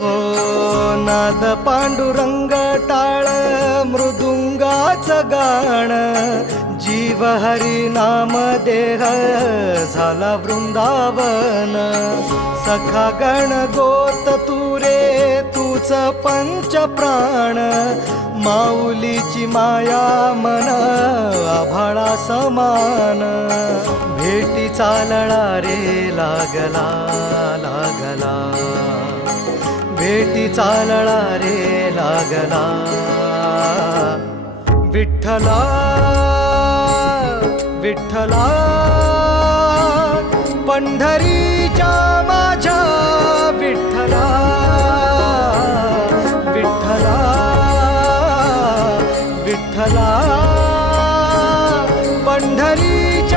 ओ नाद पांडुरंग टाळ मृदुंगाचं गाण, जीव हरी नाम देह झाला वृंदावन. सखा गण गोत तुरे तूच पंच प्राण, माऊलीची माया मन आभाळा समान. भेटी चालळा रे लागला लागला, भेटी चालळा रे लागला. विठ्ठला विठ्ठला पंढरीच्या माझ्या विठ्ठला, विठ्ठला विठ्ठला पंढरीच्या